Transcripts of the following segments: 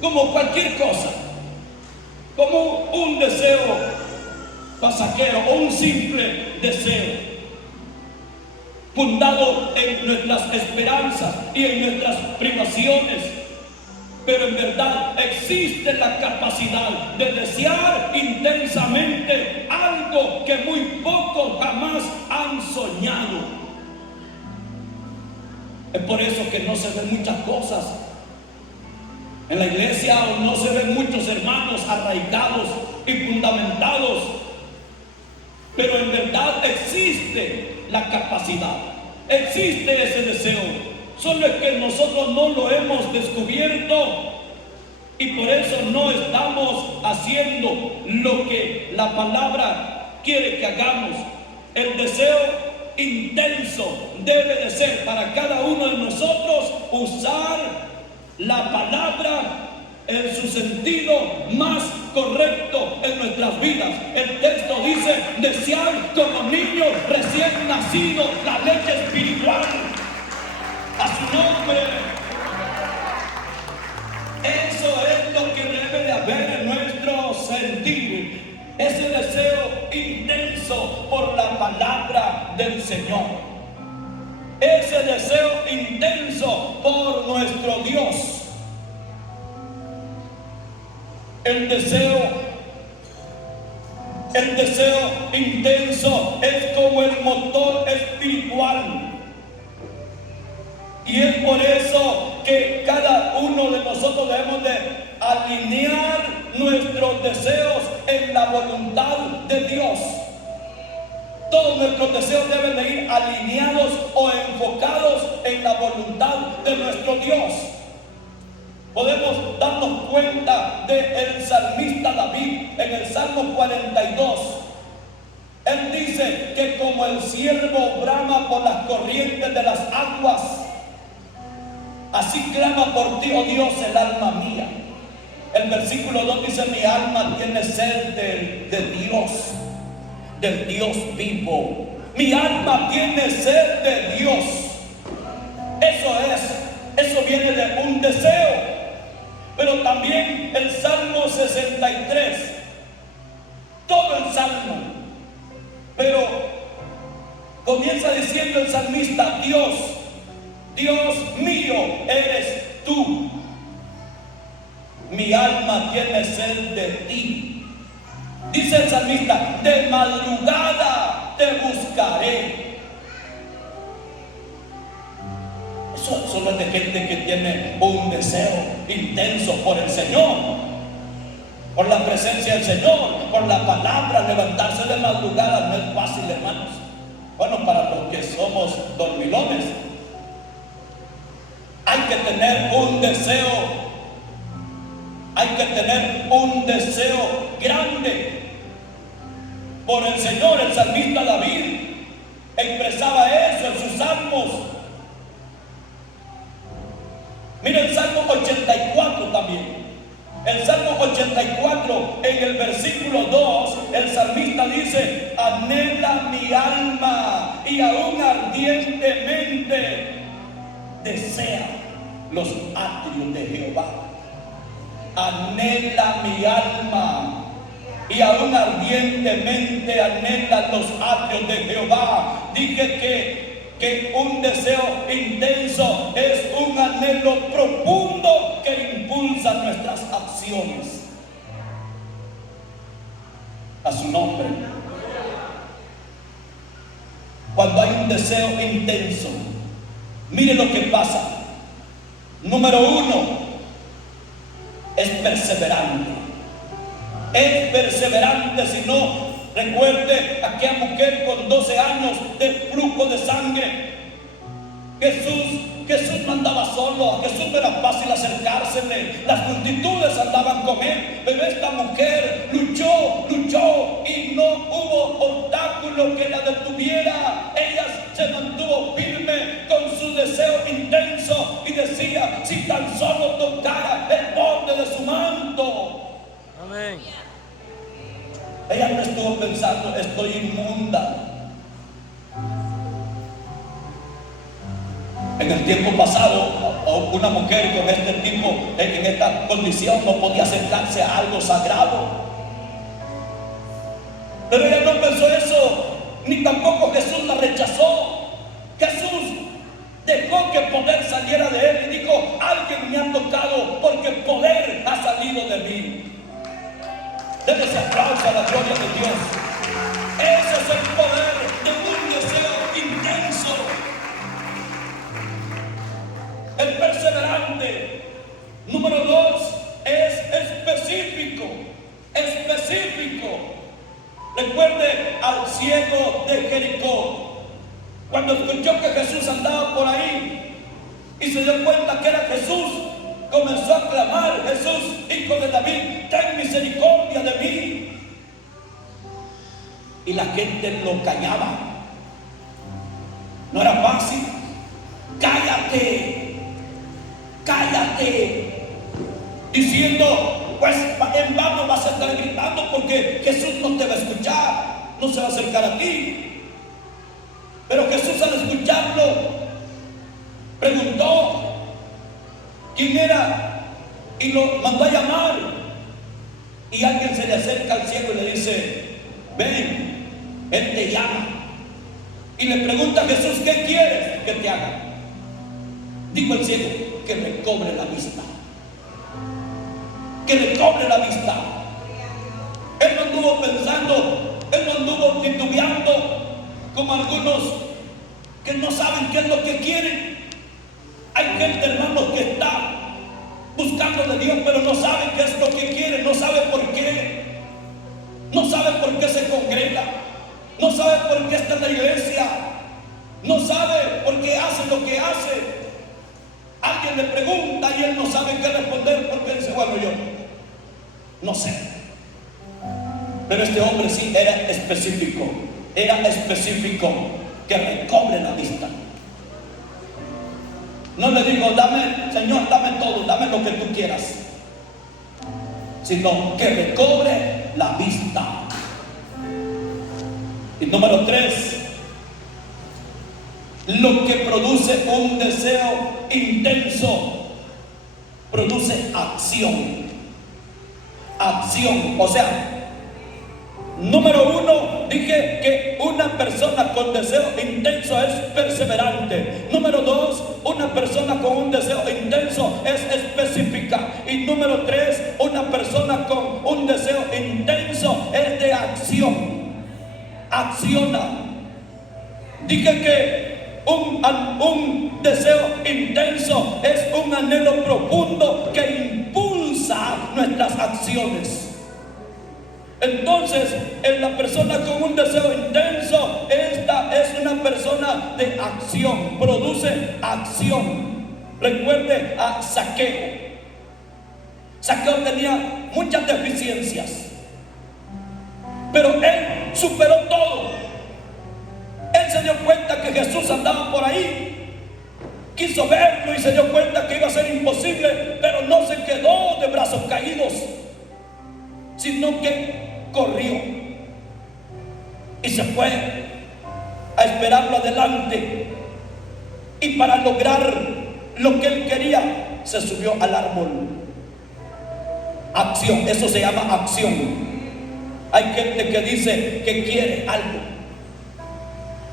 como cualquier cosa, como un deseo pasajero o un simple deseo, fundado en nuestras esperanzas y en nuestras privaciones. Pero en verdad existe la capacidad de desear intensamente algo que muy pocos jamás han soñado. Es por eso que no se ven muchas cosas en la iglesia, o no se ven muchos hermanos arraigados y fundamentados. Pero en verdad existe la capacidad, existe ese deseo. Solo es que nosotros no lo hemos descubierto y por eso no estamos haciendo lo que la palabra quiere que hagamos. El deseo intenso debe de ser para cada uno de nosotros usar la palabra en su sentido más correcto en nuestras vidas. El texto dice: desear como niños recién nacidos la leche espiritual. A su nombre. Eso es lo que debe de haber en nuestro sentir, ese deseo intenso por la palabra del Señor, ese deseo intenso por nuestro Dios. El deseo intenso es como el motor espiritual. Y es por eso que cada uno de nosotros debemos de alinear nuestros deseos en la voluntad de Dios. Todos nuestros deseos deben de ir alineados o enfocados en la voluntad de nuestro Dios. Podemos darnos cuenta del salmista David en el Salmo 42. Él dice que como el ciervo brama por las corrientes de las aguas, así clama por ti, oh Dios, el alma mía. El versículo 2 dice: mi alma tiene sed de Dios, del Dios vivo. Mi alma tiene sed de Dios. Eso viene de un deseo. Pero también el Salmo 63, todo el Salmo, pero comienza diciendo el salmista: Dios mío eres tú, mi alma tiene sed de ti. Dice el salmista: de madrugada te buscaré. Eso solo es de gente que tiene un deseo intenso por el Señor, por la presencia del Señor, por la palabra. Levantarse de madrugada no es fácil, hermanos. Bueno, para los que somos dormilones, hay que tener un deseo, grande por el Señor. El salmista David expresaba eso en sus salmos. Mira el Salmo 84 también. El Salmo 84, en el versículo 2, el salmista dice: anhela mi alma y aún ardientemente desea los atrios de Jehová. Anhela mi alma y aún ardientemente anhela los atrios de Jehová. Dije que un deseo intenso es un anhelo profundo que impulsa nuestras acciones. A su nombre. Cuando hay un deseo intenso, mire lo que pasa. Número 1, es perseverante. Es perseverante. Si no, recuerde aquella mujer con 12 años de flujo de sangre. Jesús no andaba solo. A Jesús no era fácil acercársele. Las multitudes andaban con él. Pero esta mujer luchó y no hubo obstáculo que la detuviera. Ella se mantuvo firme con su deseo intenso y decía: si tan solo tocara el borde de su manto. Amén. Ella no estuvo pensando: estoy inmunda. En el tiempo pasado, o una mujer con este tipo, en esta condición, no podía acercarse a algo sagrado. Pero ella no pensó eso, ni tampoco Jesús la rechazó. Jesús dejó que poder saliera de él y dijo: alguien me ha tocado porque poder ha salido de mí. Denle ese aplauso a la gloria de Dios. Ese es el poder de un deseo intenso. El perseverante. Número 2, es específico. Específico. Recuerde al ciego de Jericó. Cuando escuchó que Jesús andaba por ahí y se dio cuenta que era Jesús, comenzó a clamar: Jesús, hijo de David, ten misericordia de mí. Y la gente lo callaba. No era fácil. Cállate, cállate, diciendo: pues en vano vas a estar gritando, porque Jesús no te va a escuchar, no se va a acercar a ti. Pero Jesús, al escucharlo, preguntó quién era y lo mandó a llamar. Y alguien se le acerca al ciego y le dice: ven, él te llama. Y le pregunta a Jesús: ¿qué quieres que te haga? Dijo el ciego: que recobre la vista. Que recobre la vista. Él no anduvo pensando, él no anduvo titubeando como algunos que no saben qué es lo que quieren. Hay gente, hermanos, que está buscando de Dios, pero no sabe qué es lo que quiere, no sabe por qué, no sabe por qué se congrega, no sabe por qué está en la iglesia, no sabe por qué hace lo que hace. Alguien le pregunta y él no sabe qué responder, porque dice: bueno, yo no sé. Pero este hombre sí era específico, que recobre la vista. No le digo: dame, Señor, dame todo, dame lo que tú quieras, sino que recobre la vista. Y número 3, lo que produce un deseo intenso, produce acción. Acción, o sea, número 1, dije que una persona con deseo intenso es perseverante. Número 2, una persona con un deseo intenso es específica. Y número 3, una persona con un deseo intenso es de acción. Acciona. Dije que un deseo intenso es un anhelo profundo que impulsa nuestras acciones. Entonces, en la persona con un deseo intenso, esta es una persona de acción, produce acción. Recuerde a Zaqueo. Zaqueo tenía muchas deficiencias, pero él superó todo. Él se dio cuenta que Jesús andaba por ahí, quiso verlo y se dio cuenta que iba a ser imposible, pero no se quedó de brazos caídos, sino que corrió y se fue a esperarlo adelante. Y para lograr lo que él quería, se subió al árbol. Acción, eso se llama acción. Hay gente que dice que quiere algo.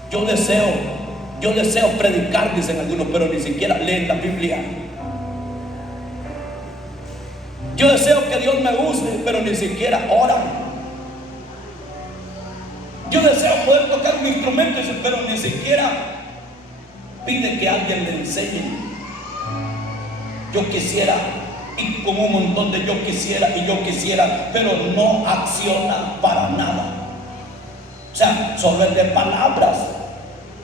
Yo deseo predicar, dicen algunos, pero ni siquiera leen la Biblia. Yo deseo que Dios me use, pero ni siquiera oran. Yo deseo poder tocar un instrumento, pero ni siquiera pide que alguien le enseñe. Yo quisiera, y con un montón de yo quisiera, pero no acciona para nada. O sea, solo es de palabras.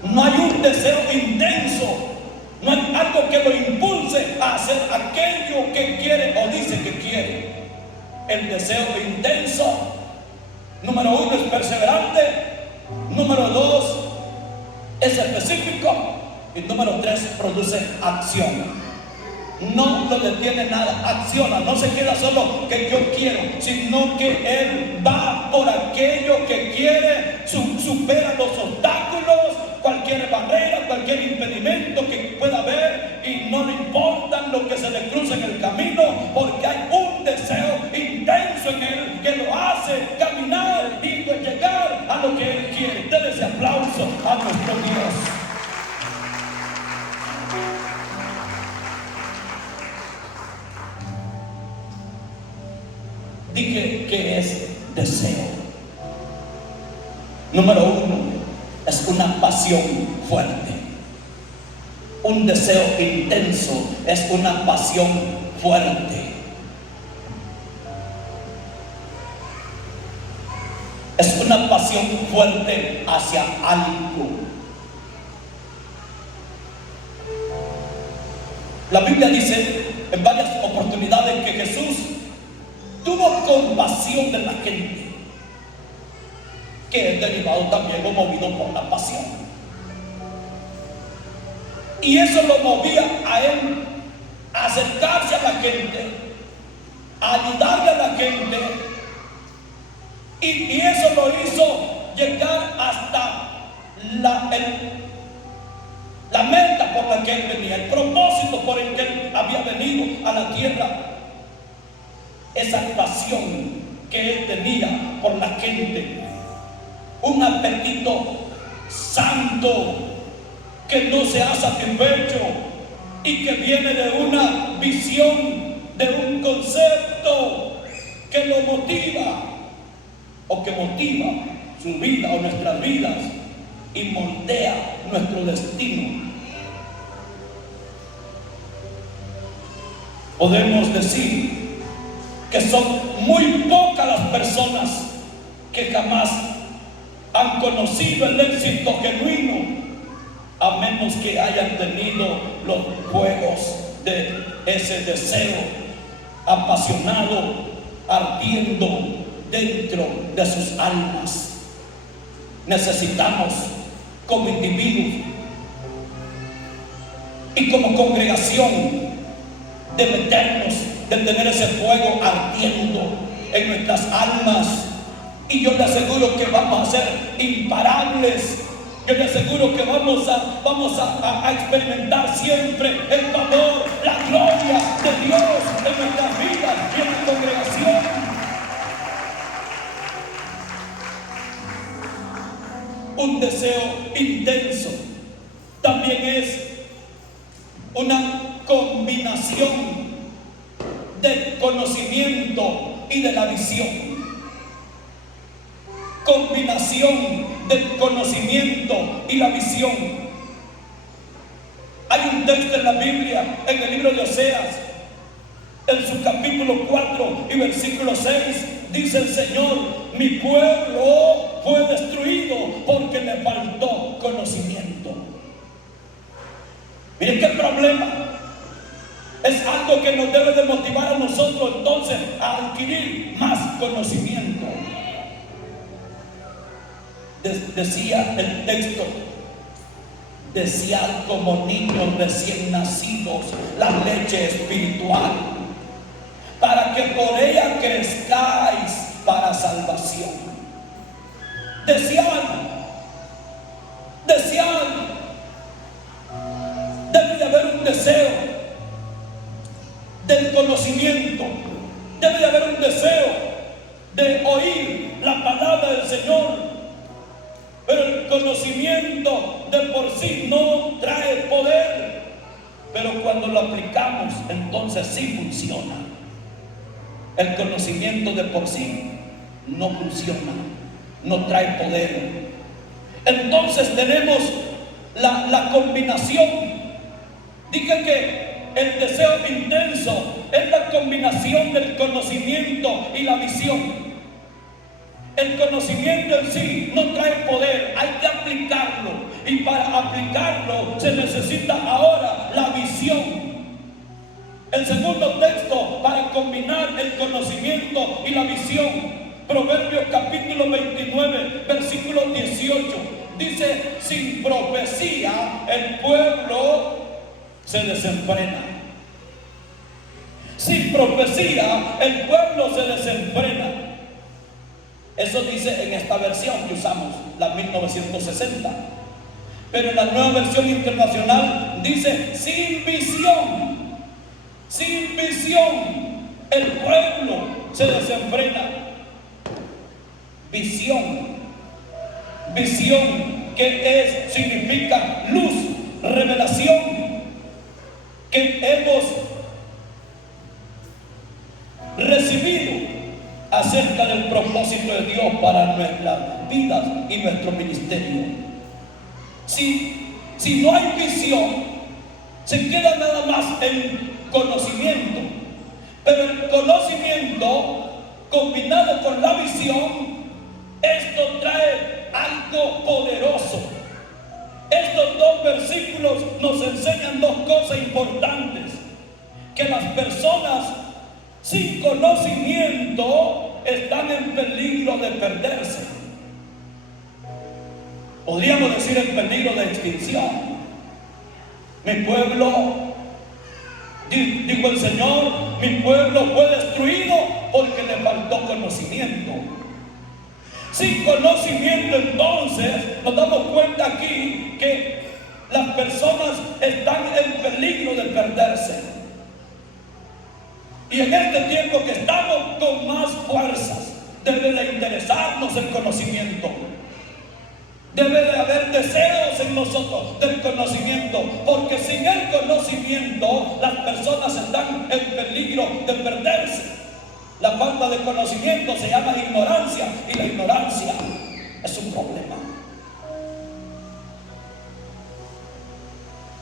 No hay un deseo intenso, no hay algo que lo impulse a hacer aquello que quiere o dice que quiere. El deseo intenso, número 1, es perseverante. Número 2, es específico. Y número 3, produce acción. No lo detiene nada, acciona. No se queda solo que yo quiero, sino que él va por aquello que quiere, supera los obstáculos cualquier barrera, cualquier impedimento que pueda haber, y no le importan lo que se le cruza en el camino, porque hay un deseo intenso en él que lo hace caminar y llegar a lo que él quiere. Denle ese aplauso a nuestro Dios. Dije que es deseo. Número uno, es una pasión fuerte. Un deseo intenso es una pasión fuerte. Es una pasión fuerte hacia algo. La Biblia dice en varias oportunidades que Jesús tuvo compasión de la gente, que es derivado también o movido por la pasión. Y eso lo movía a él a acercarse a la gente, a ayudarle a la gente, y eso lo hizo llegar hasta la meta por la que él venía, el propósito por el que él había venido a la tierra. Esa pasión que él tenía por la gente, un apetito santo que no se ha satisfecho y que viene de una visión, de un concepto que lo motiva o que motiva su vida o nuestras vidas y moldea nuestro destino. Podemos decir que son muy pocas las personas que jamás han conocido el éxito genuino, a menos que hayan tenido los fuegos de ese deseo apasionado, ardiendo dentro de sus almas. Necesitamos, como individuos y como congregación, de meternos, de tener ese fuego ardiendo en nuestras almas. Y yo le aseguro que vamos a ser imparables. Yo le aseguro que vamos a experimentar siempre el favor, la gloria de Dios en nuestras vidas y en la congregación. Un deseo intenso también es una combinación del conocimiento y de la visión. Combinación del conocimiento y la visión. Hay un texto en la Biblia, en el libro de Oseas, en su capítulo 4 y versículo 6, dice el Señor: mi pueblo fue destruido porque le faltó conocimiento. Miren qué problema. Es algo que nos debe de motivar a nosotros entonces a adquirir más conocimiento. Decía el texto: desead como niños recién nacidos la leche espiritual, para que por ella crezcáis para salvación. Desead. Debe de haber un deseo del conocimiento, debe de haber un deseo de oír la palabra del Señor. Pero el conocimiento de por sí no trae poder. Pero cuando lo aplicamos, entonces sí funciona. El conocimiento de por sí no funciona, no trae poder. Entonces tenemos la combinación. Dije que el deseo intenso es la combinación del conocimiento y la visión. El conocimiento en sí no trae poder, hay que aplicarlo. Y para aplicarlo se necesita ahora la visión. El segundo texto para combinar el conocimiento y la visión, Proverbios capítulo 29, versículo 18, dice: sin profecía el pueblo se desenfrena. Sin profecía el pueblo se desenfrena. Eso dice en esta versión que usamos, la 1960. Pero en la Nueva Versión Internacional dice sin visión. Sin visión el pueblo se desenfrena. Visión. Visión que significa luz, revelación, que hemos recibido acerca del propósito de Dios para nuestras vidas y nuestro ministerio. Si no hay visión, se queda nada más en conocimiento. Pero el conocimiento combinado con la visión, esto trae algo poderoso. Estos dos versículos nos enseñan dos cosas importantes: que las personas sin conocimiento están en peligro de perderse. Podríamos decir en peligro de extinción. Mi pueblo, dijo el Señor, mi pueblo fue destruido porque le faltó conocimiento. Sin conocimiento, entonces, nos damos cuenta aquí que las personas están en peligro de perderse. Y en este tiempo que estamos con más fuerzas, debe de interesarnos el conocimiento. Debe de haber deseos en nosotros del conocimiento, porque sin el conocimiento las personas están en peligro de perderse. La falta de conocimiento se llama ignorancia, y la ignorancia es un problema.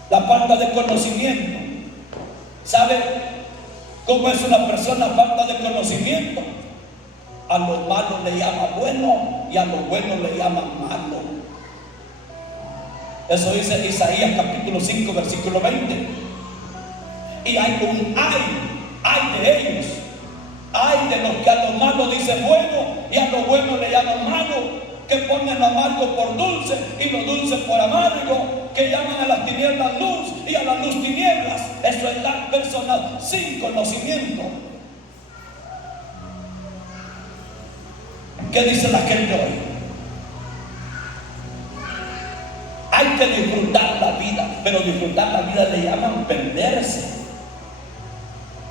La falta de conocimiento. ¿Sabe cómo es una persona falta de conocimiento? A lo malo le llama bueno y a lo bueno le llama malo. Eso dice Isaías capítulo 5 versículo 20. Y hay un ay de ellos. Ay de los que a lo malo dicen bueno y a lo bueno le llaman malo, que ponen lo amargo por dulce y lo dulce por amargo, que llaman a las tinieblas luz y a la luz tinieblas. Eso es la persona sin conocimiento. ¿Qué dice la gente hoy? Hay que disfrutar la vida, pero disfrutar la vida le llaman perderse.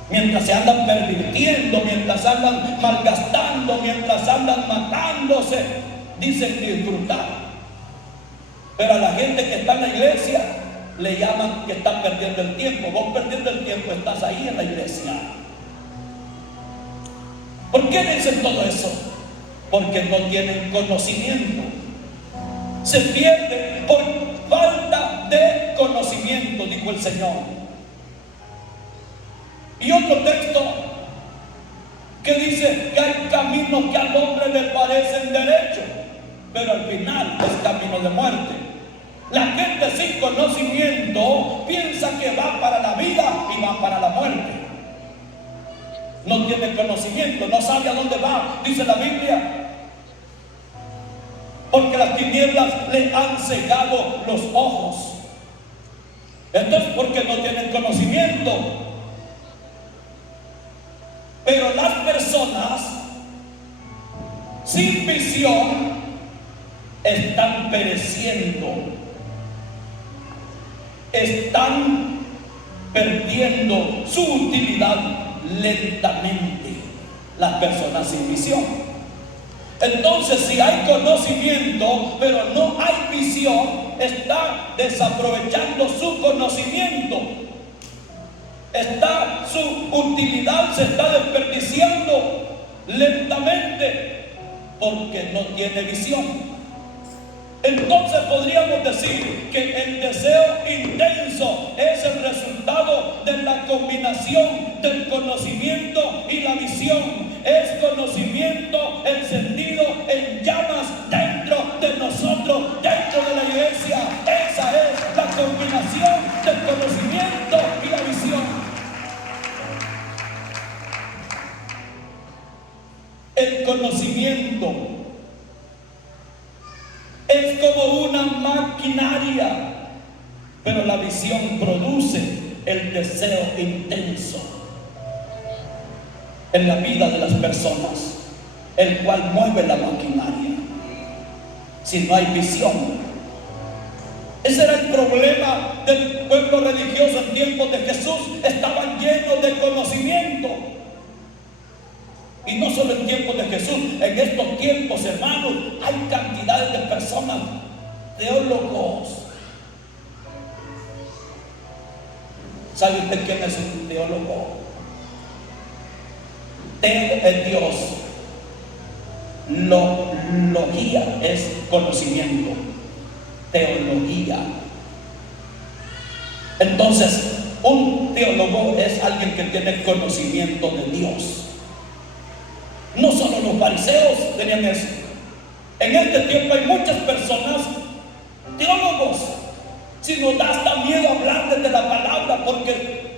Mientras se andan pervirtiendo, mientras andan malgastando, mientras andan matándose, dicen disfrutar. Pero a la gente que está en la iglesia le llaman que están perdiendo el tiempo. Vos perdiendo el tiempo estás ahí en la iglesia. ¿Por qué dicen todo eso? Porque no tienen conocimiento. Se pierde por falta de conocimiento, dijo el Señor. Y otro texto que dice que hay caminos que al hombre le parecen derechos, pero al final es camino de muerte. La gente sin conocimiento piensa que va para la vida y va para la muerte. No tiene conocimiento, no sabe a dónde va, dice la Biblia. Porque las tinieblas le han cegado los ojos. Esto es porque no tienen conocimiento. Pero las personas sin visión están pereciendo. Están perdiendo su utilidad lentamente. Las personas sin visión. Entonces, si hay conocimiento, pero no hay visión, está desaprovechando su conocimiento. Su utilidad se está desperdiciando lentamente porque no tiene visión. Entonces podríamos decir que el deseo intenso es el resultado de la combinación del conocimiento y la visión. Es conocimiento encendido en llamas dentro de nosotros, dentro de la iglesia. Esa es la combinación del conocimiento y la visión. El conocimiento es como una maquinaria, pero la visión produce el deseo intenso en la vida de las personas, el cual mueve la maquinaria. Si no hay visión, Ese era el problema del pueblo religioso en tiempos de Jesús. Estaban llenos de conocimiento. Y no solo en tiempos de Jesús, en estos tiempos, hermanos, hay cantidades de personas, teólogos. ¿Sabe usted quién es un teólogo? Teo es Dios. Logía es conocimiento. Teología. Entonces, un teólogo es alguien que tiene conocimiento de Dios. No solo los fariseos tenían eso. En este tiempo hay muchas personas, teólogos. Si nos da hasta miedo hablarles de la palabra porque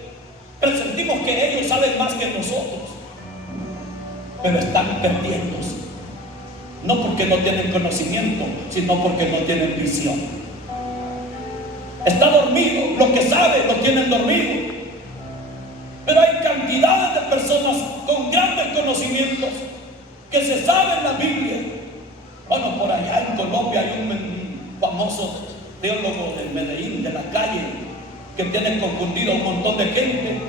presentimos que ellos saben más que nosotros. Pero están perdiéndose. No porque no tienen conocimiento, sino porque no tienen visión. Está dormido, lo que sabe lo tienen dormido. Pero hay cantidades de personas con grandes conocimientos que se saben la Biblia. Bueno, por allá en Colombia hay un famoso teólogo del Medellín, de la calle, que tiene confundido a un montón de gente.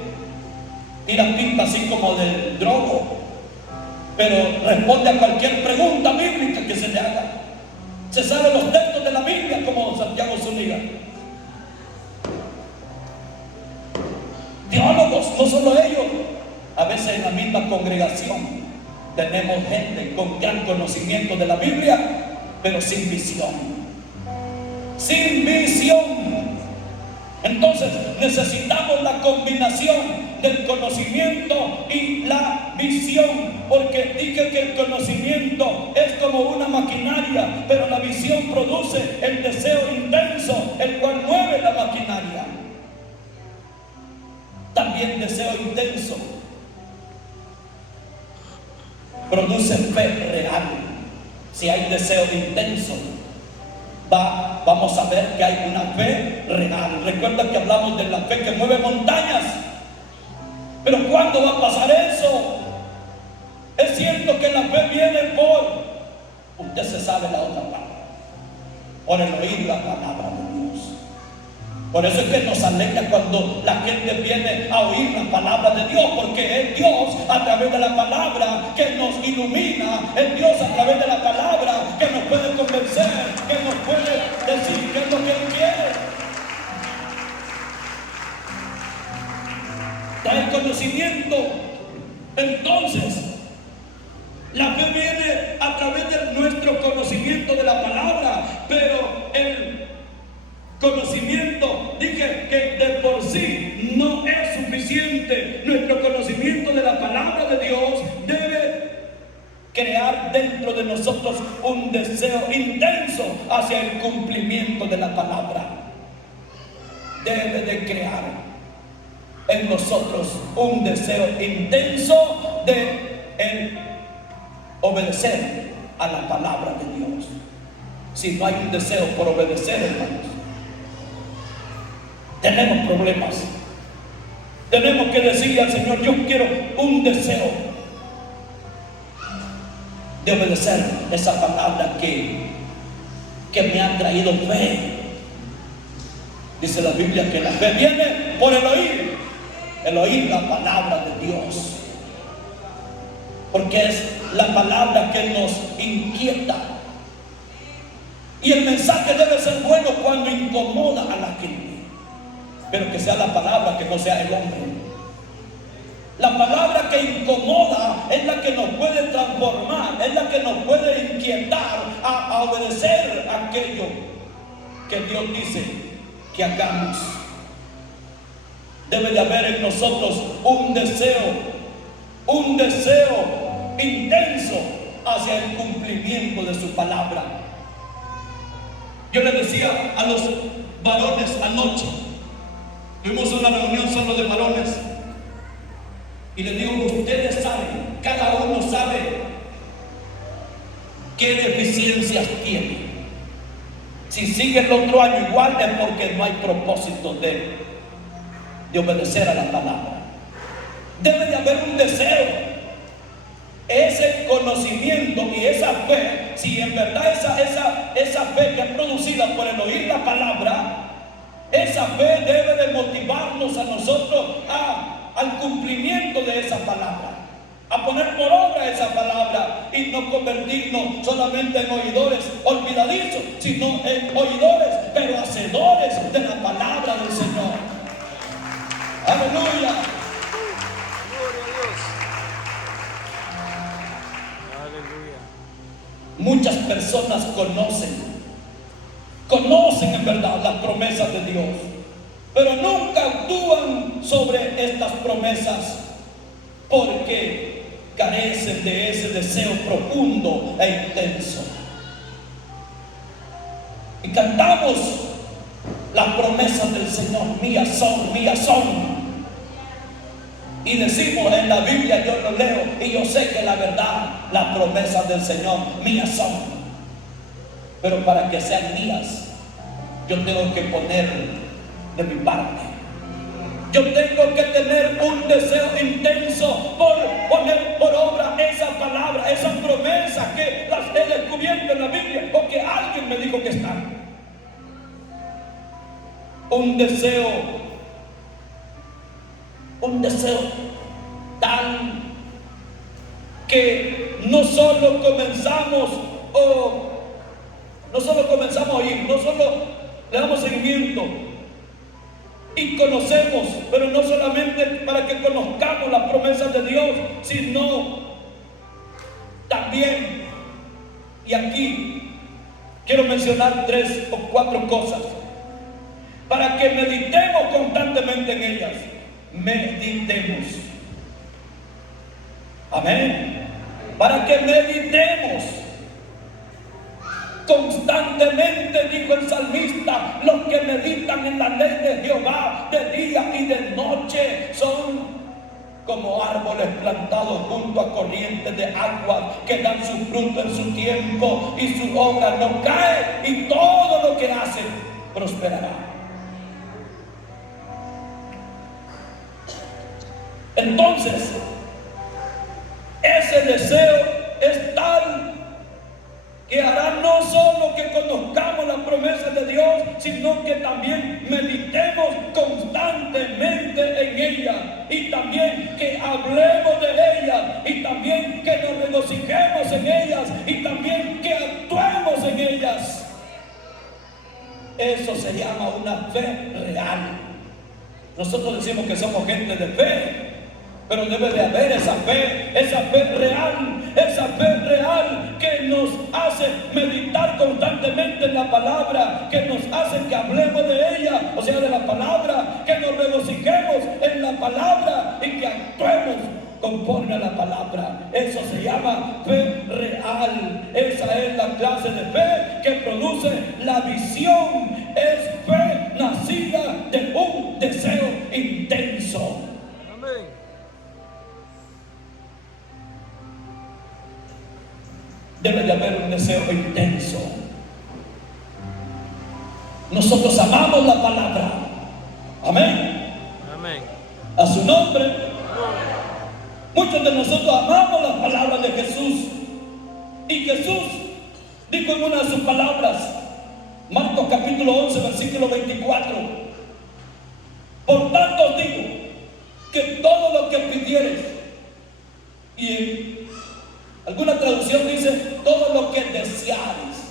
Tira pinta así como de drogo, pero responde a cualquier pregunta bíblica que se le haga. Se sabe los textos de la Biblia como Santiago Zúñiga. Teólogos, no solo ellos. A veces en la misma congregación tenemos gente con gran conocimiento de la Biblia, pero sin visión. Sin visión. Entonces necesitamos la combinación del conocimiento y la visión, porque dije que el conocimiento es como una maquinaria, pero la visión produce el deseo intenso, el cual mueve la maquinaria. También deseo intenso produce fe real. Si hay deseo intenso, vamos a ver que hay una fe real. Recuerda que hablamos de la fe que mueve montañas. Pero ¿cuándo va a pasar eso? Es cierto que la fe viene por, usted se sabe la otra parte, por el oír la palabra de Dios. Por eso es que nos alegra cuando la gente viene a oír la palabra de Dios, porque es Dios a través de la palabra que nos ilumina, es Dios a través de la palabra que nos puede convencer, que nos puede decir qué es lo que Él quiere. Trae conocimiento. Entonces, la fe viene a través de nuestro conocimiento de la palabra, pero el conocimiento, dije que de por sí no es suficiente. Nuestro conocimiento de la palabra de Dios debe crear dentro de nosotros un deseo intenso hacia el cumplimiento de la palabra. Debe de crear en nosotros un deseo intenso de obedecer a la palabra de Dios. Si no hay un deseo por obedecer, hermanos, tenemos problemas. Tenemos que decirle al Señor: yo quiero un deseo de obedecer esa palabra que me ha traído fe. Dice la Biblia que la fe viene por el oír la palabra de Dios, porque es la palabra que nos inquieta. Y el mensaje debe ser bueno cuando incomoda a la gente, pero que sea la palabra, que no sea el hombre. La palabra que incomoda es la que nos puede transformar, es la que nos puede inquietar a obedecer aquello que Dios dice que hagamos. Debe de haber en nosotros un deseo intenso hacia el cumplimiento de su palabra. Yo le decía a los varones anoche, tuvimos una reunión solo de varones, y les digo: ustedes saben, cada uno sabe qué deficiencias tiene. Si sigue el otro año igual, es porque no hay propósito de obedecer a la palabra. Debe de haber un deseo. Ese conocimiento y esa fe si en verdad esa fe que es producida por el oír la palabra, esa fe debe de motivarnos a nosotros al cumplimiento de esa palabra, a poner por obra esa palabra y no convertirnos solamente en oidores olvidadizos, sino en oidores pero hacedores de la palabra del Señor. Aleluya. Gloria a Dios. Aleluya. Muchas personas conocen en verdad las promesas de Dios, pero nunca actúan sobre estas promesas porque carecen de ese deseo profundo e intenso. Y cantamos las promesas del Señor, mías son, mías son. Y decimos en la Biblia, yo lo leo y yo sé que la verdad, las promesas del Señor mías son. Pero para que sean mías, yo tengo que poner de mi parte. Yo tengo que tener un deseo intenso por poner por obra esa palabra, esa promesa que las he descubierto en la Biblia, porque alguien me dijo que están. Un deseo tal que no solo comenzamos a oír, no solo le damos seguimiento y conocemos, pero no solamente para que conozcamos las promesas de Dios, sino también, y aquí quiero mencionar 3 o 4 cosas, para que meditemos constantemente en ellas. Meditemos. Amén. Para que meditemos constantemente, dijo el salmista, los que meditan en la ley de Jehová de día y de noche son como árboles plantados junto a corrientes de agua que dan su fruto en su tiempo y su hoja no cae y todo lo que hacen prosperará. Entonces, ese deseo es tal que hará no solo que conozcamos las promesas de Dios, sino que también meditemos constantemente en ellas, y también que hablemos de ellas, y también que nos regocijemos en ellas, y también que actuemos en ellas. Eso se llama una fe real. Nosotros decimos que somos gente de fe, pero debe de haber esa fe real que nos hace meditar constantemente en la palabra, que nos hace que hablemos de ella, o sea, de la palabra, que nos regocijemos en la palabra y que actuemos conforme a la palabra. Eso se llama fe real. Esa es la clase de fe que produce la visión. Es fe nacida de un deseo intenso. Amén. Debe de haber un deseo intenso. Nosotros amamos la palabra. Amén. Amén. A su nombre. Muchos de nosotros amamos las palabras de Jesús. Y Jesús dijo en una de sus palabras, Marcos capítulo 11, versículo 24: por tanto os digo que todo lo que pidiereis, y en alguna traducción dice todo lo que deseareis,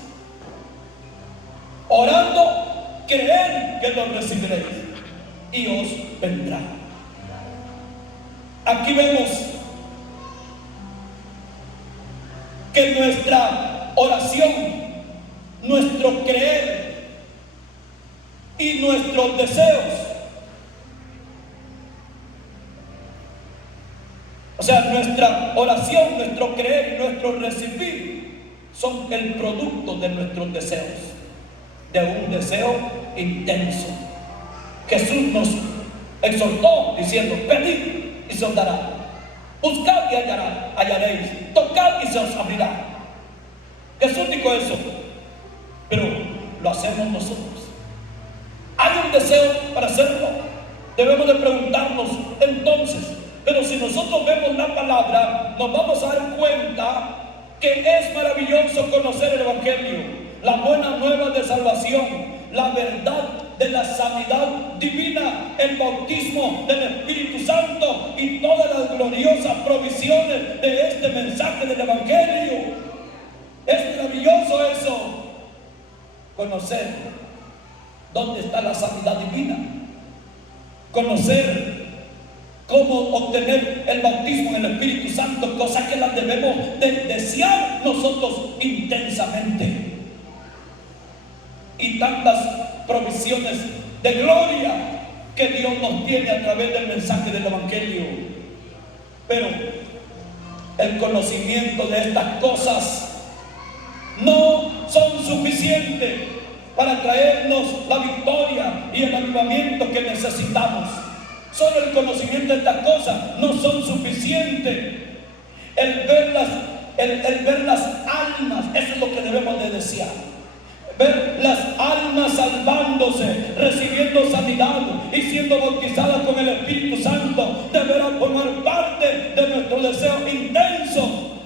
orando, creed que lo recibiréis y os vendrá. Aquí vemos que nuestra oración, nuestro creer y nuestros deseos, o sea, nuestra oración, nuestro creer y nuestro recibir son el producto de nuestros deseos, de un deseo intenso. Jesús nos exhortó diciendo: pedid y se os dará, buscad y hallaréis, tocad y se os abrirá. Jesús dijo eso, pero lo hacemos nosotros. ¿Hay un deseo para hacerlo? Debemos de preguntarnos entonces. Pero si nosotros vemos la palabra, nos vamos a dar cuenta que es maravilloso conocer el Evangelio, la buena nueva de salvación, la verdad de la sanidad divina, el bautismo del Espíritu Santo y todas las gloriosas provisiones de este mensaje del Evangelio. Es maravilloso eso, conocer dónde está la sanidad divina, conocer cómo obtener el bautismo en el Espíritu Santo, cosa que la debemos de desear nosotros intensamente. Y tantas provisiones de gloria que Dios nos tiene a través del mensaje del Evangelio. Pero el conocimiento de estas cosas no son suficientes para traernos la victoria y el avivamiento que necesitamos. Solo el conocimiento de estas cosas no son suficientes. El ver las almas, eso es lo que debemos de desear. Ver las almas salvándose, recibiendo sanidad y siendo bautizadas con el Espíritu Santo, deberá formar parte de nuestro deseo intenso.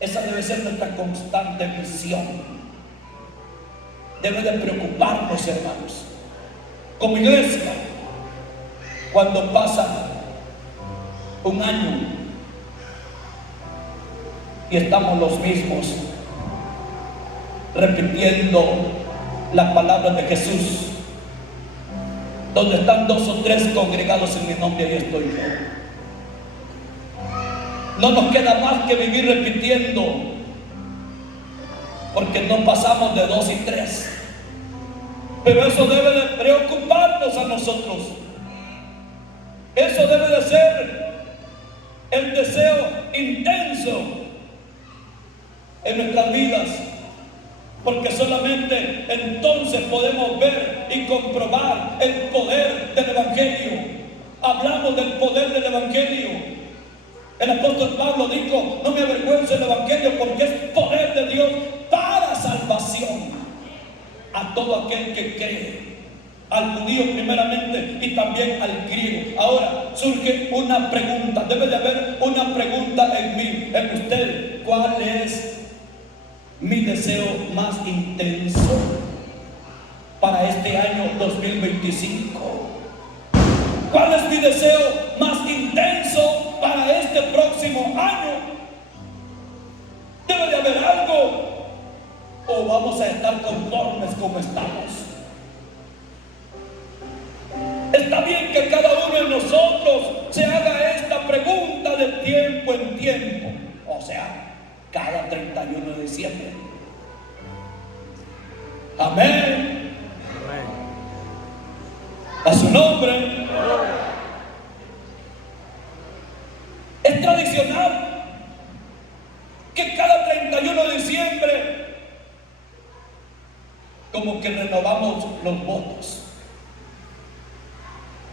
Esa debe ser nuestra constante misión. Debe de preocuparnos, hermanos, como iglesia, cuando pasa un año y estamos los mismos repitiendo la palabra de Jesús, donde están 2 o 3 congregados en mi nombre, ahí estoy yo. No nos queda más que vivir repitiendo, porque no pasamos de 2 y 3. Pero eso debe de preocuparnos a nosotros. Eso debe de ser el deseo intenso en nuestras vidas, porque solamente entonces podemos ver y comprobar el poder del Evangelio. Hablamos del poder del Evangelio. El apóstol Pablo dijo: no me avergüenzo del Evangelio, porque es poder de Dios para salvación a todo aquel que cree, al judío primeramente y también al griego. Ahora surge una pregunta, debe de haber una pregunta en mí, en usted: ¿cuál es mi deseo más intenso para este año 2025? ¿Cuál es mi deseo más intenso para este próximo año? Debe de haber algo, o vamos a estar conformes como estamos. Está bien que cada uno de nosotros se haga esta pregunta de tiempo en tiempo, o sea, cada 31 de diciembre. Amén. Amén. A su nombre. Es tradicional que cada 31 de diciembre como que renovamos los votos,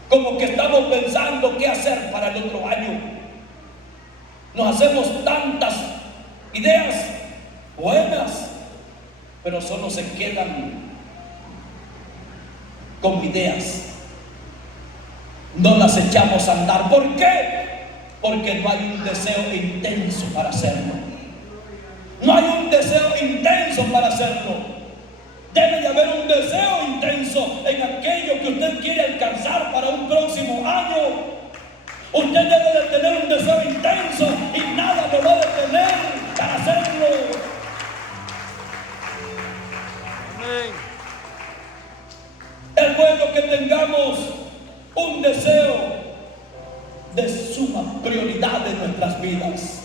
como que estamos pensando qué hacer para el otro año. Nos hacemos tantas ideas buenas, pero solo se quedan con ideas. No las echamos a andar. ¿Por qué? Porque no hay un deseo intenso para hacerlo. No hay un deseo intenso para hacerlo. Debe de haber un deseo intenso en aquello que usted quiere alcanzar para un próximo año. Usted debe de tener un deseo intenso y nada lo va a detener para hacerlo. Amén. Es bueno que tengamos un deseo de suma prioridad en nuestras vidas.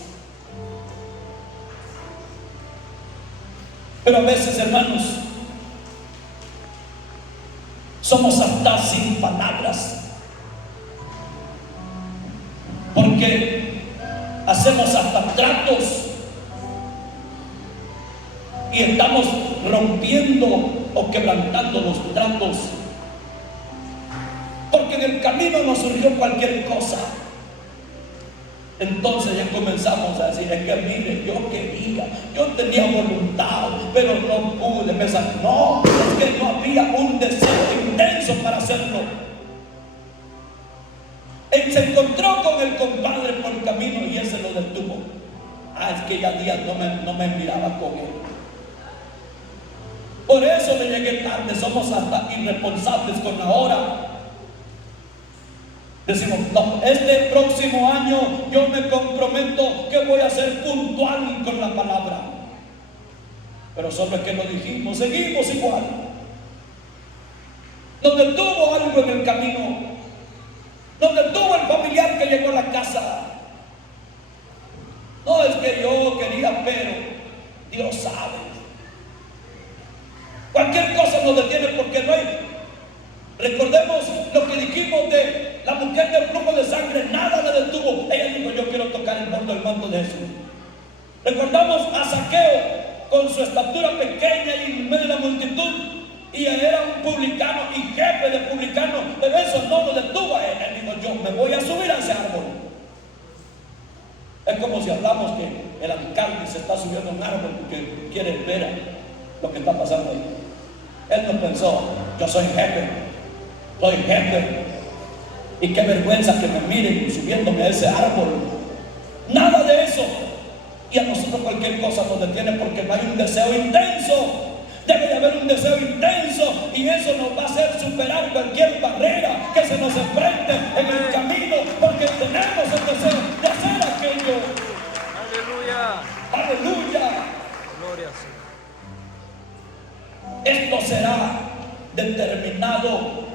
Pero a veces, hermanos, somos hasta sin palabras, porque hacemos hasta tratos y estamos rompiendo o quebrantando los tratos, porque en el camino nos surgió cualquier cosa. Entonces ya comenzamos a decir: es que mire, yo quería, yo tenía voluntad, pero no pude. No, es que no había un deseo intenso para hacerlo. Él se encontró con el compadre por el camino y él se lo detuvo. Es que ya días no me miraba con él. Por eso le llegué tarde. Somos hasta irresponsables con la hora. Decimos, no, este próximo año yo me comprometo que voy a ser puntual con la palabra. Pero solo es que lo dijimos, seguimos igual. Nos detuvo algo en el camino. Nos detuvo el familiar que llegó a la casa. No es que yo quería, pero Dios sabe. Cualquier cosa nos detiene porque no hay. Recordemos lo que dijimos de la mujer del flujo de sangre, nada le detuvo. Ella dijo, yo quiero tocar el borde del manto de Jesús. Recordamos a Zaqueo con su estatura pequeña y en medio de la multitud, y él era un publicano y jefe de publicanos, pero eso no lo detuvo a él. Él dijo, yo me voy a subir a ese árbol. Es como si hablamos que el alcalde se está subiendo a un árbol porque quiere ver lo que está pasando ahí. Él no pensó, yo soy jefe, y qué vergüenza que me miren subiéndome a ese árbol. Nada de eso. Y a nosotros cualquier cosa nos detiene porque no hay un deseo intenso. Debe de haber un deseo intenso, y eso nos va a hacer superar cualquier barrera que se nos enfrente en el camino, porque tenemos el deseo de hacer aquello. Aleluya. Aleluya. Gloria a Dios. Esto será determinado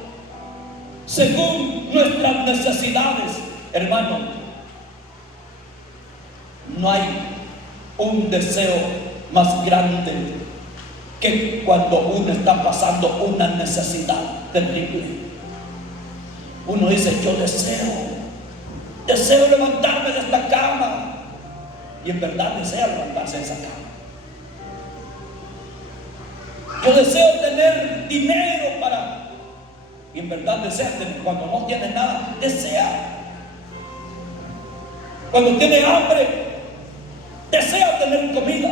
según nuestras necesidades. Hermano, no hay un deseo más grande que cuando uno está pasando una necesidad terrible. Uno dice, yo deseo levantarme de esta cama, y en verdad desea levantarse de esa cama. Yo deseo tener dinero para, y en verdad desea tener. Cuando no tiene nada, desea. Cuando tiene hambre, desea tener comida.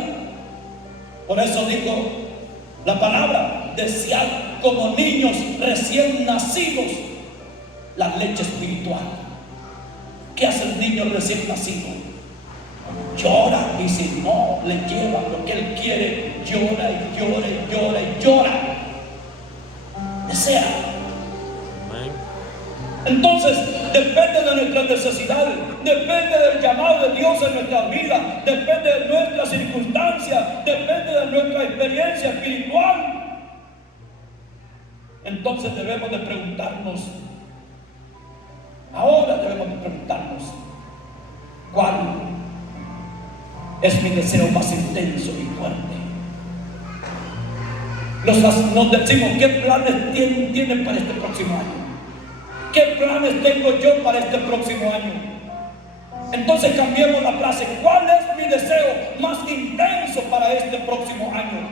Por eso digo la palabra, desear como niños recién nacidos la leche espiritual. ¿Qué hace el niño recién nacido? Llora, y si no le llevan lo que él quiere, llora y llora y llora y llora. Desea. Entonces, depende de nuestras necesidades, depende del llamado de Dios en nuestra vida, depende de nuestras circunstancias, depende de nuestra experiencia espiritual. Entonces debemos de preguntarnos, ahora debemos de preguntarnos, ¿cuál es mi deseo más intenso y fuerte? Nos decimos, ¿qué planes tienen para este próximo año? ¿Qué planes tengo yo para este próximo año? Entonces cambiemos la frase. ¿Cuál es mi deseo más intenso para este próximo año?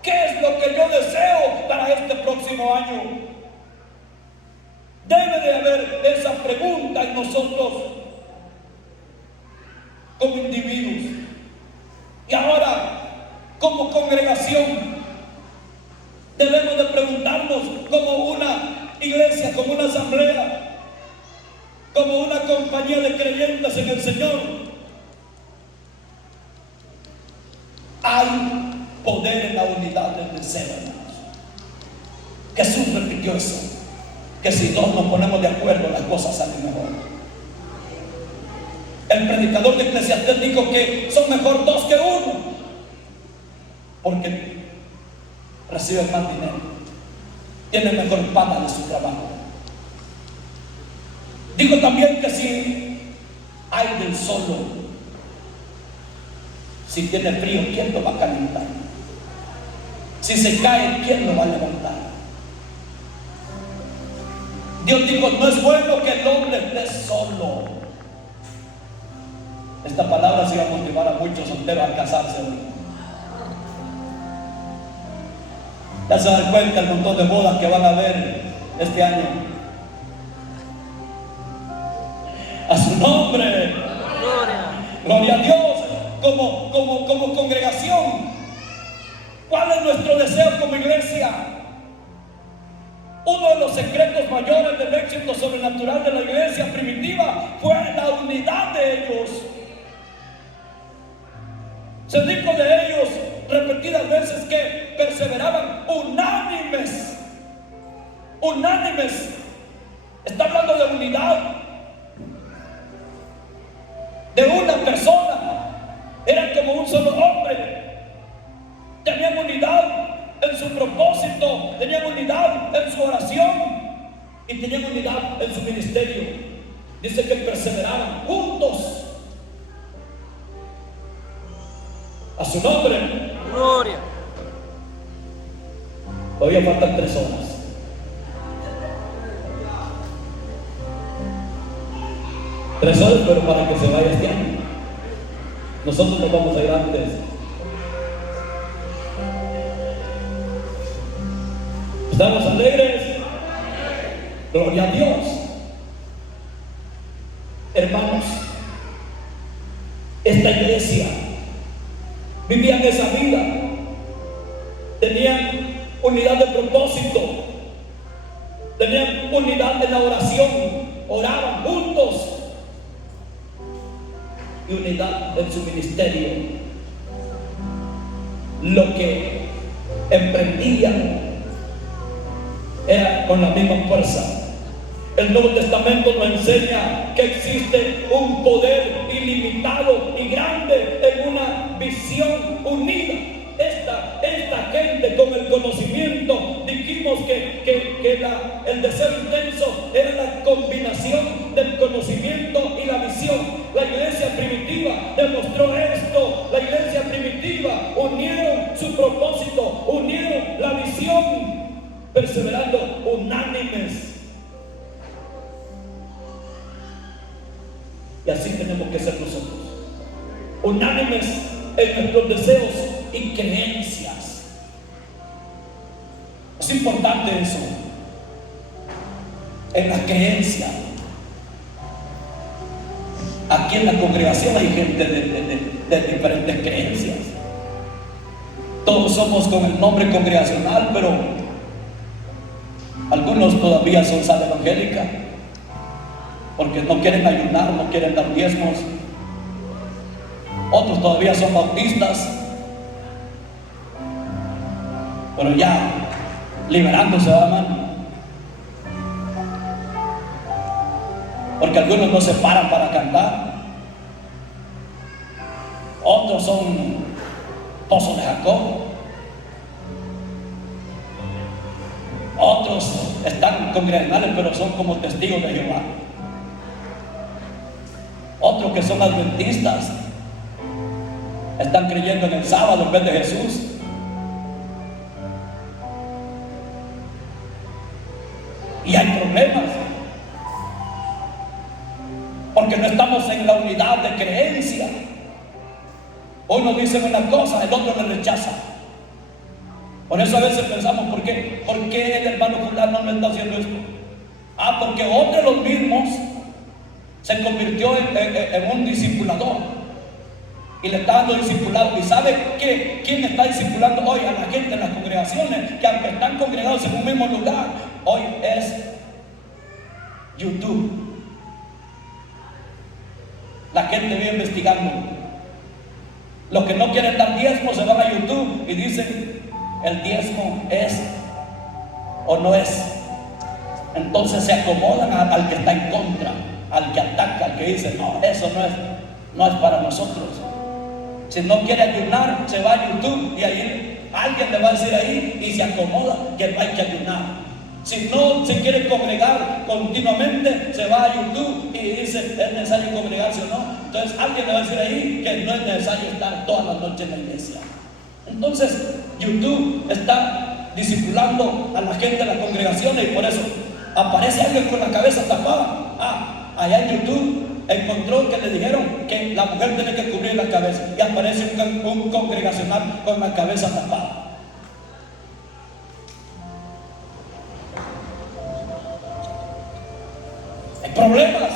¿Qué es lo que yo deseo para este próximo año? Debe de haber esa pregunta en nosotros como individuos. Y ahora, como congregación, debemos de preguntarnos como una iglesia, como una asamblea, como una compañía de creyentes en el Señor. Hay poder en la unidad del deseo, hermanos. Jesús repitió eso, que si todos nos ponemos de acuerdo, las cosas salen mejor. El predicador de Eclesiastés dijo que son mejor dos que uno, porque reciben más dinero, tiene mejor paga de su trabajo. Digo también que si hay del solo, si tiene frío, ¿quién lo va a calentar? Si se cae, ¿quién lo va a levantar? Dios dijo, no es bueno que el hombre esté solo. Esta palabra sí va a motivar a muchos solteros a casarse hoy. Ya se dan cuenta el montón de bodas que van a haber este año. A su nombre. Gloria a Dios. Como congregación, ¿cuál es nuestro deseo como iglesia? Uno de los secretos mayores del éxito sobrenatural de la iglesia primitiva fue la unidad de ellos. Se dijo de ellos repetidas veces que perseveraban unánimes. Unánimes. Está hablando de unidad. De una persona. Eran como un solo hombre. Tenían unidad en su propósito. Tenían unidad en su oración. Y tenían unidad en su ministerio. Dice que perseveraban juntos. A su nombre. Gloria. Todavía faltan 3 horas. Tres horas, pero para que se vaya este año. Nosotros nos vamos a ir antes. ¿Estamos alegres? Gloria a Dios. Hermanos, esta iglesia vivían esa vida, tenían unidad de propósito, tenían unidad en la oración, oraban juntos, y unidad en su ministerio. Lo que emprendían era con la misma fuerza. El Nuevo Testamento nos enseña que existe un poder ilimitado y grande en una visión unida. Esta gente con el conocimiento, dijimos que el deseo intenso era la combinación del conocimiento y la visión. La iglesia primitiva demostró esto. La iglesia primitiva unieron su propósito, unieron la visión, perseverando unánimes. Y así tenemos que ser nosotros, unánimes en nuestros deseos y creencias. Es importante eso, en las creencias. Aquí en la congregación hay gente de diferentes creencias. Todos somos con el nombre congregacional, pero algunos todavía son sala evangélica, porque no quieren ayunar, no quieren dar diezmos. Otros todavía son bautistas, pero ya liberándose, hermano. Porque algunos no se paran para cantar. Otros son pozos de Jacob. Otros están congregacionales, pero son como testigos de Jehová. Otros que son adventistas están creyendo en el sábado en vez de Jesús. Y hay problemas porque no estamos en la unidad de creencia. Uno dice una cosa, el otro le rechaza. Por eso a veces pensamos, ¿por qué el hermano fulano no está haciendo esto? Porque otro de los mismos se convirtió en un discipulador y le está dando discipulado. ¿Y sabe quién está discipulando hoy a la gente en las congregaciones? Que aunque están congregados en un mismo lugar, hoy es YouTube. La gente viene investigando. Los que no quieren dar diezmo se van a YouTube y dicen: el diezmo es o no es. Entonces se acomodan al que está en contra, al que ataca, al que dice: no, eso no es para nosotros. Si no quiere ayunar, se va a YouTube y ahí alguien le va a decir ahí y se acomoda que no hay que ayunar. Si no se quiere congregar continuamente, se va a YouTube y dice: ¿es necesario congregarse o no? Entonces alguien le va a decir ahí que no es necesario estar toda la noche en la iglesia. Entonces YouTube está discipulando a la gente de las congregaciones, y por eso aparece alguien con la cabeza tapada. Allá en YouTube encontró que le dijeron que la mujer tiene que cubrir la cabeza, y aparece un congregacional con la cabeza tapada. Hay problemas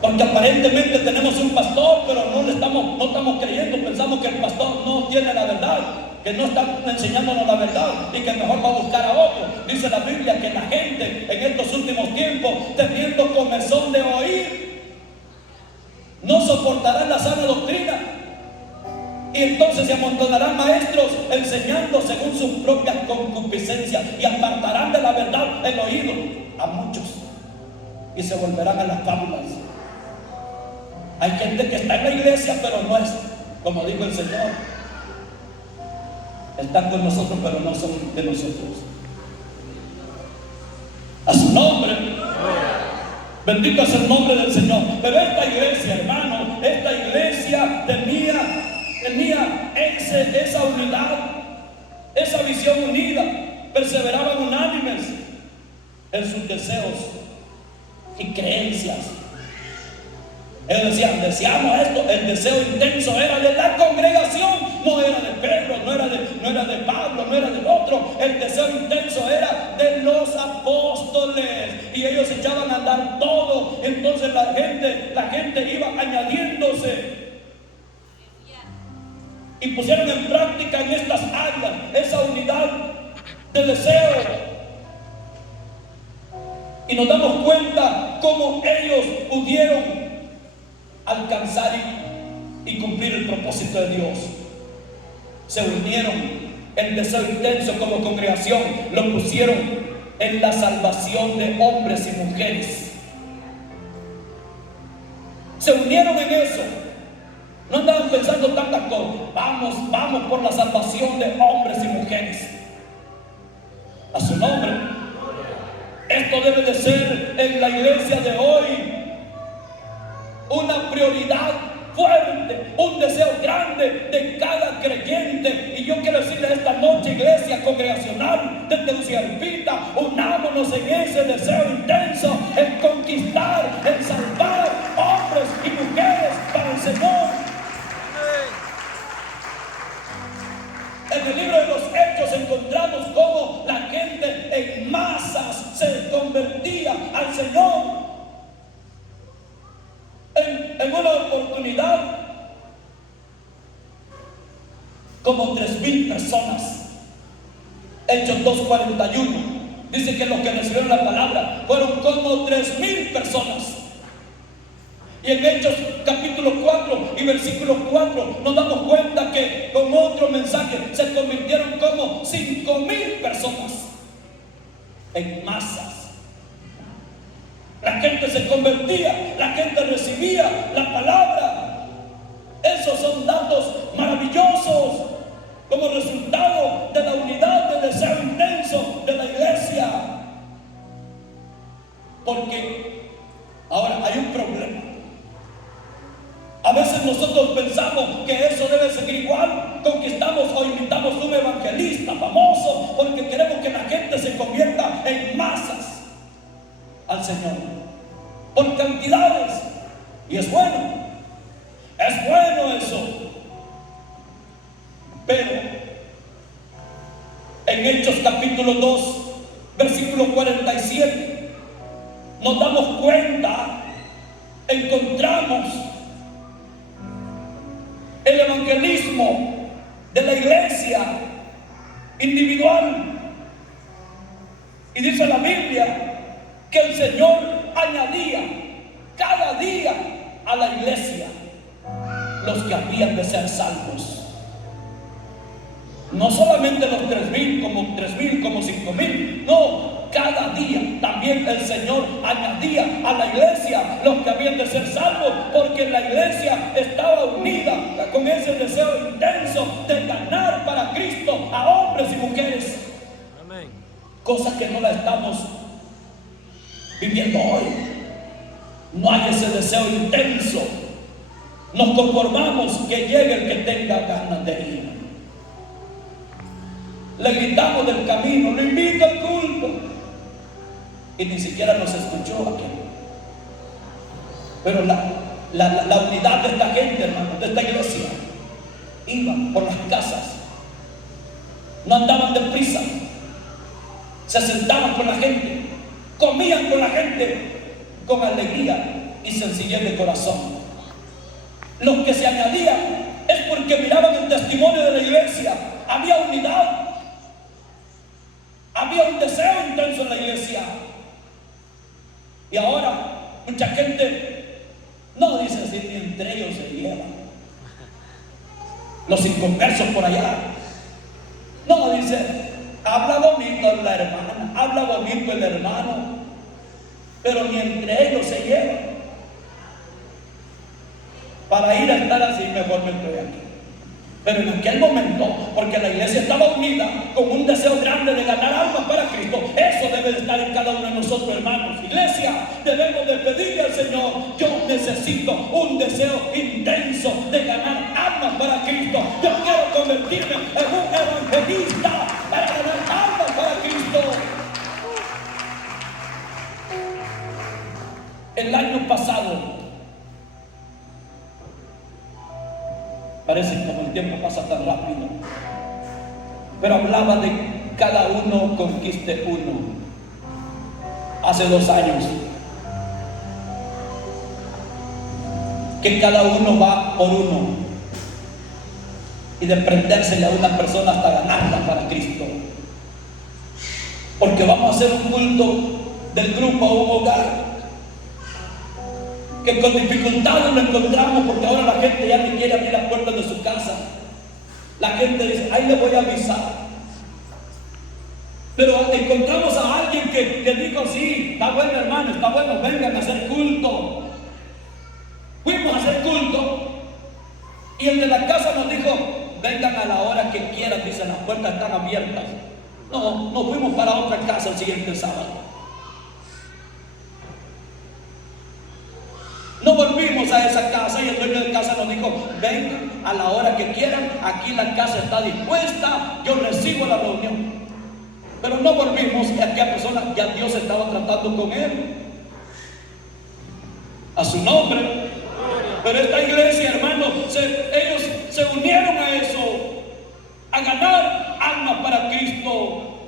porque aparentemente tenemos un pastor, pero no estamos creyendo. Pensamos que el pastor no tiene la verdad, que no está enseñándonos la verdad y que mejor va a buscar a otro. Dice la Biblia que la gente en estos últimos tiempos, teniendo comezón de oír, no soportarán la sana doctrina. Y entonces se amontonarán maestros enseñando según sus propias concupiscencias y apartarán de la verdad el oído a muchos y se volverán a las fábulas. Hay gente que está en la iglesia pero no es, como dijo el Señor, están con nosotros pero no son de nosotros. A su nombre, bendito es el nombre del Señor. Pero esta iglesia, hermano, esta iglesia tenía esa unidad, esa visión unida. Perseveraban unánimes en sus deseos y creencias. Ellos decían, deseamos esto. El deseo intenso era de la congregación, no era de Pedro, no era de Pablo, no era del otro. El deseo intenso era de los apóstoles y ellos echaban a andar todo. Entonces la gente iba añadiéndose y pusieron en práctica en estas áreas esa unidad de deseo. Y nos damos cuenta cómo ellos pudieron alcanzar y cumplir el propósito de Dios. Se unieron en deseo intenso como congregación, lo pusieron en la salvación de hombres y mujeres. Se unieron en eso. No andaban pensando tantas cosas. Vamos por la salvación de hombres y mujeres. A su nombre. Esto debe de ser en la iglesia de hoy una prioridad fuerte, un deseo grande de cada creyente. Y yo quiero decirle esta noche, iglesia congregacional de Tegucigalpita, unámonos en ese deseo intenso, en conquistar, en salvar hombres y mujeres para el Señor. En el libro de los Hechos encontramos cómo la gente en masas se convertía al Señor. En una oportunidad, como 3,000 personas. Hechos 2:41 dice que los que recibieron la palabra fueron como 3,000 personas. Y en Hechos capítulo 4 y versículo 4 nos damos cuenta que con otro mensaje se convirtieron como 5,000 personas en masas. La gente se convertía, la gente recibía la palabra. Esos son datos maravillosos como resultado de la unidad, del deseo intenso de la iglesia. Porque ahora hay un problema. A veces nosotros pensamos que eso debe seguir igual. Conquistamos o invitamos a un evangelista famoso porque queremos que la gente se convierta en masas al Señor por cantidades, y es bueno eso, pero en Hechos capítulo 2 versículo 47 nos damos cuenta, encontramos el evangelismo de la iglesia individual, y dice la Biblia que el Señor añadía cada día a la iglesia los que habían de ser salvos. No solamente los 3,000 como 5,000, no, cada día también el Señor añadía a la iglesia los que habían de ser salvos, porque la iglesia estaba unida con ese deseo intenso de ganar para Cristo a hombres y mujeres. Amén. Cosas que no la estamos viviendo hoy. No hay ese deseo intenso. Nos conformamos que llegue el que tenga ganas de ir. Le gritamos del camino, lo invito al culto, y ni siquiera nos escuchó aquel. Pero la unidad de esta gente, hermano, de esta iglesia, iban por las casas, no andaban deprisa, se sentaban con la gente, comían con la gente con alegría y sencillez de corazón. Los que se añadían es porque miraban el testimonio de la iglesia. Había unidad, había un deseo intenso en la iglesia. Y ahora mucha gente no dice decir, ni entre ellos se llevan. Los inconversos por allá. No, dice, habla bonito la hermana, habla bonito el hermano, pero ni entre ellos se llevan. Para ir a estar así, mejor me estoy aquí. Pero en aquel momento, porque la iglesia estaba unida con un deseo grande de ganar almas para Cristo, eso debe de estar en cada uno de nosotros, hermanos. Iglesia, debemos de pedirle al Señor, yo necesito un deseo intenso de ganar almas para Cristo. Yo quiero convertirme en un evangelista para ganar almas para Cristo. El año pasado, parece que como el tiempo pasa tan rápido, pero hablaba de cada uno conquiste uno. Hace 2 años, que cada uno va por uno y de prendérsele a una persona hasta ganarla para Cristo. Porque vamos a hacer un culto del grupo a un hogar que con dificultades lo encontramos, porque ahora la gente ya ni quiere abrir las puertas de su casa. La gente dice, ahí le voy a avisar. Pero encontramos a alguien que dijo, sí, está bueno hermano, está bueno, vengan a hacer culto. Fuimos a hacer culto y el de la casa nos dijo, vengan a la hora que quieran, dicen, las puertas están abiertas. No, nos fuimos para otra casa el siguiente sábado. No volvimos a esa casa y el dueño de casa nos dijo, vengan a la hora que quieran, aquí la casa está dispuesta, yo recibo la reunión. Pero no volvimos y aquella persona, ya Dios estaba tratando con él. A su nombre. Pero esta iglesia, hermanos, ellos se unieron a eso, a ganar almas para Cristo.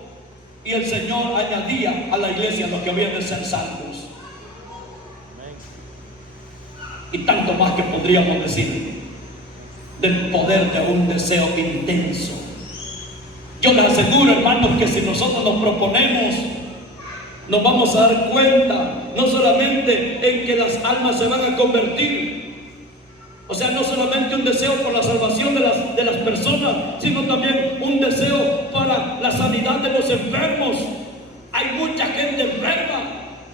Y el Señor añadía a la iglesia los que habían de ser salvos. Y tanto más que podríamos decir del poder de un deseo intenso. Yo les aseguro, hermanos, que si nosotros nos proponemos, nos vamos a dar cuenta no solamente en que las almas se van a convertir, o sea, no solamente un deseo por la salvación de las personas, sino también un deseo para la sanidad de los enfermos. Hay mucha gente enferma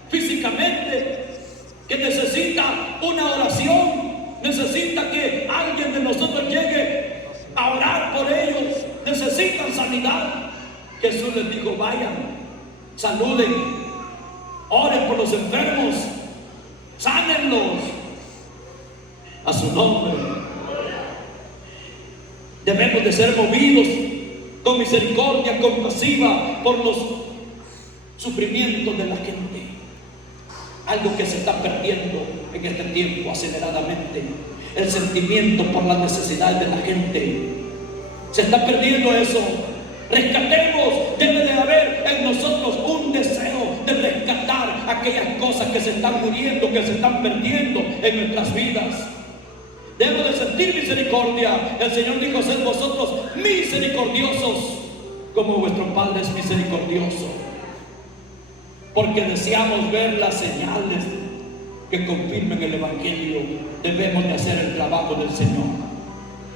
físicamente que necesita una oración, necesita que alguien de nosotros llegue a orar por ellos, necesitan sanidad. Jesús les dijo, vayan, saluden, oren por los enfermos, sánenlos, a su nombre. Debemos de ser movidos con misericordia compasiva por los sufrimientos de la gente. Algo que se está perdiendo en este tiempo aceleradamente, el sentimiento por las necesidades de la gente. Se está perdiendo eso. Rescatemos, debe de haber en nosotros un deseo de rescatar aquellas cosas que se están muriendo, que se están perdiendo en nuestras vidas. Debemos de sentir misericordia. El Señor dijo, sed vosotros misericordiosos como vuestro Padre es misericordioso. Porque deseamos ver las señales que confirmen el Evangelio. Debemos de hacer el trabajo del Señor.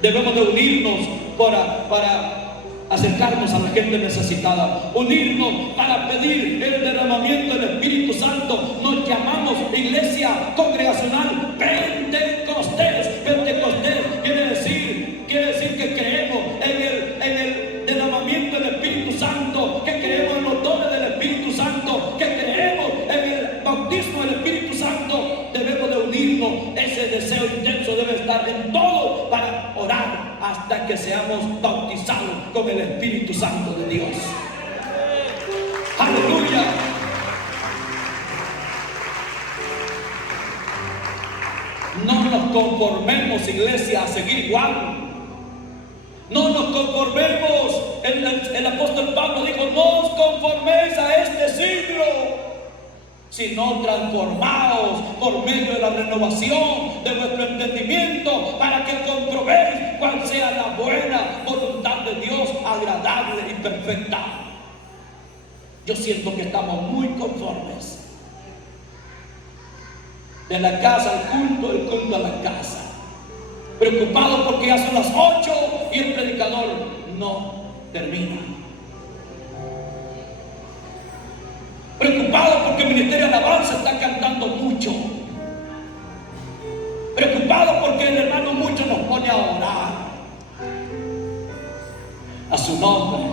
Debemos de unirnos para acercarnos a la gente necesitada, unirnos para pedir el derramamiento del Espíritu Santo. Nos llamamos Iglesia Congregacional Pentecostés. Pentecostés quiere decir que creemos en el derramamiento del Espíritu Santo, que creemos en los dones del Espíritu Santo, que creemos en el bautismo del Espíritu Santo. Debemos de unirnos. Ese deseo intenso debe estar en todo para orar hasta que seamos bautizados con el Espíritu Santo de Dios. ¡Aleluya! No nos conformemos, iglesia, a seguir igual. No nos conformemos. El apóstol Pablo dijo, no os conforméis a este siglo, sino transformaos por medio de la renovación de vuestro entendimiento, para que comprobéis cuál sea la buena voluntad de Dios, agradable y perfecta. Yo siento que estamos muy conformes. De la casa al culto, el culto a la casa. Preocupado porque ya son las 8 y el predicador no termina. Preocupado porque el ministerio de alabanza está cantando mucho. Preocupado porque el hermano mucho nos pone a orar a su nombre.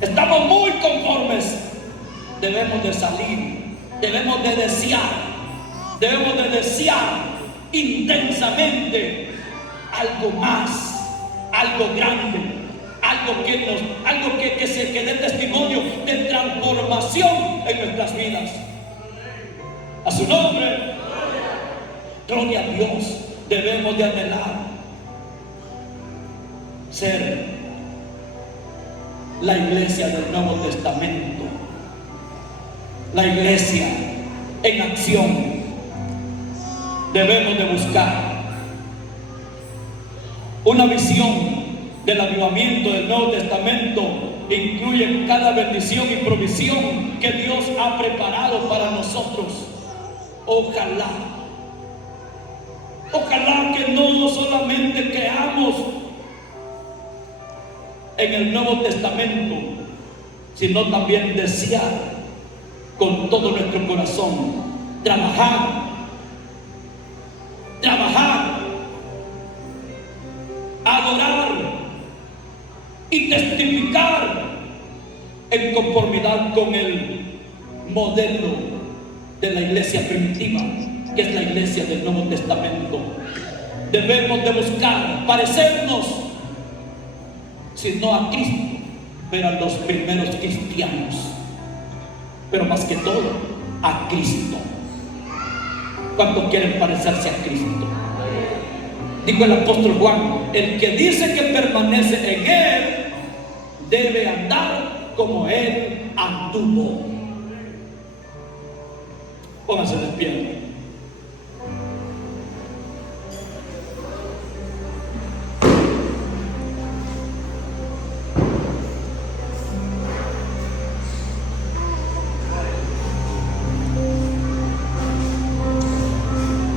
Estamos muy conformes. Debemos de salir, debemos de desear intensamente algo más, algo grande, algo que dé testimonio de transformación en nuestras vidas. A su nombre, gloria a Dios. Debemos de anhelar ser la iglesia del Nuevo Testamento, la iglesia en acción. Debemos de buscar una visión del avivamiento del Nuevo Testamento. Incluye cada bendición y provisión que Dios ha preparado para nosotros. Ojalá que no solamente creamos en el Nuevo Testamento, sino también desear con todo nuestro corazón trabajar, adorar y testificar en conformidad con el modelo de la iglesia primitiva, que es la iglesia del Nuevo Testamento. Debemos de buscar parecernos, si no a Cristo, pero a los primeros cristianos, pero más que todo a Cristo. ¿Cuántos quieren parecerse a Cristo? Dijo el apóstol Juan: el que dice que permanece en Él debe andar como Él anduvo. Pónganse de pie.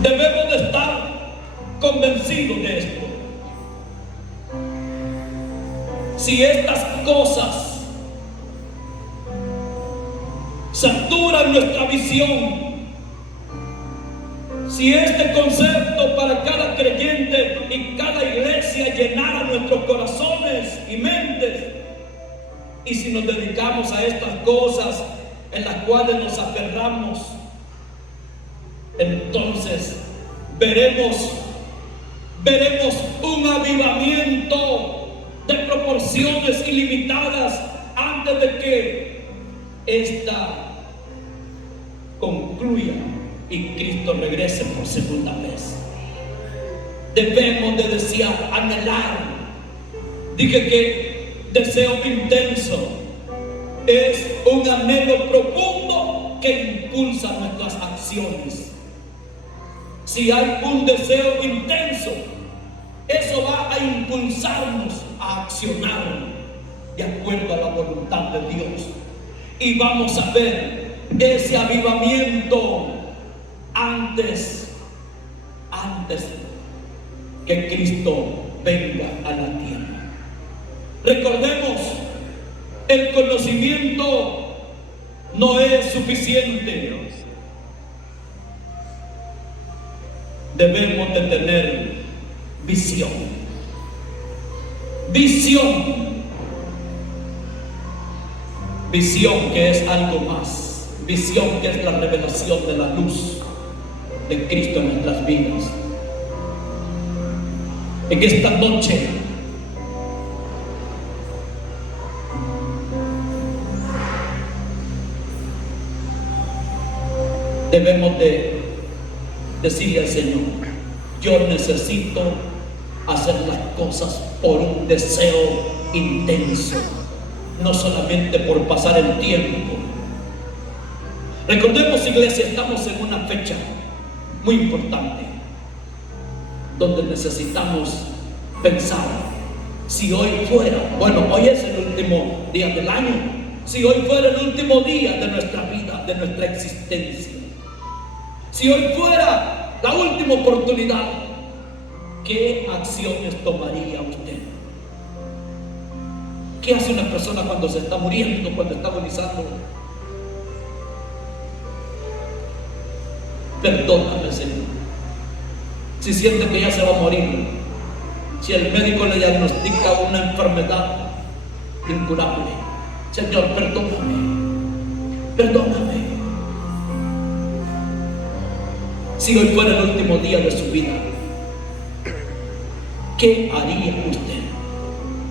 Debemos de estar convencidos de esto. Si estas cosas saturan nuestra visión, si este concepto para cada creyente y cada iglesia llenara nuestros corazones y mentes, y si nos dedicamos a estas cosas en las cuales nos aferramos, entonces veremos un avivamiento de proporciones ilimitadas antes de que esta concluya y Cristo regrese por segunda vez. Debemos de desear, anhelar. Dije que deseo intenso es un anhelo profundo que impulsa nuestras acciones. Si hay un deseo intenso, eso va a impulsarnos a accionar de acuerdo a la voluntad de Dios. Y vamos a ver ese avivamiento antes que Cristo venga a la tierra. Recordemos, el conocimiento no es suficiente. Debemos de tener visión. Visión que es algo más. Visión que es la revelación de la luz de Cristo en nuestras vidas. En esta noche debemos de decirle al Señor: yo necesito hacer las cosas por un deseo intenso, no solamente por pasar el tiempo. Recordemos, iglesia, estamos en una fecha muy importante donde necesitamos pensar. Si hoy fuera, hoy es el último día del año, si hoy fuera el último día de nuestra vida, de nuestra existencia, Si hoy fuera la última oportunidad, ¿qué acciones tomaría usted? ¿Qué hace una persona cuando se está muriendo, cuando está agonizando? Perdóname, Señor. Si siente que ya se va a morir, si el médico le diagnostica una enfermedad incurable, Señor, perdóname, perdóname. Si hoy fuera el último día de su vida, ¿qué haría usted?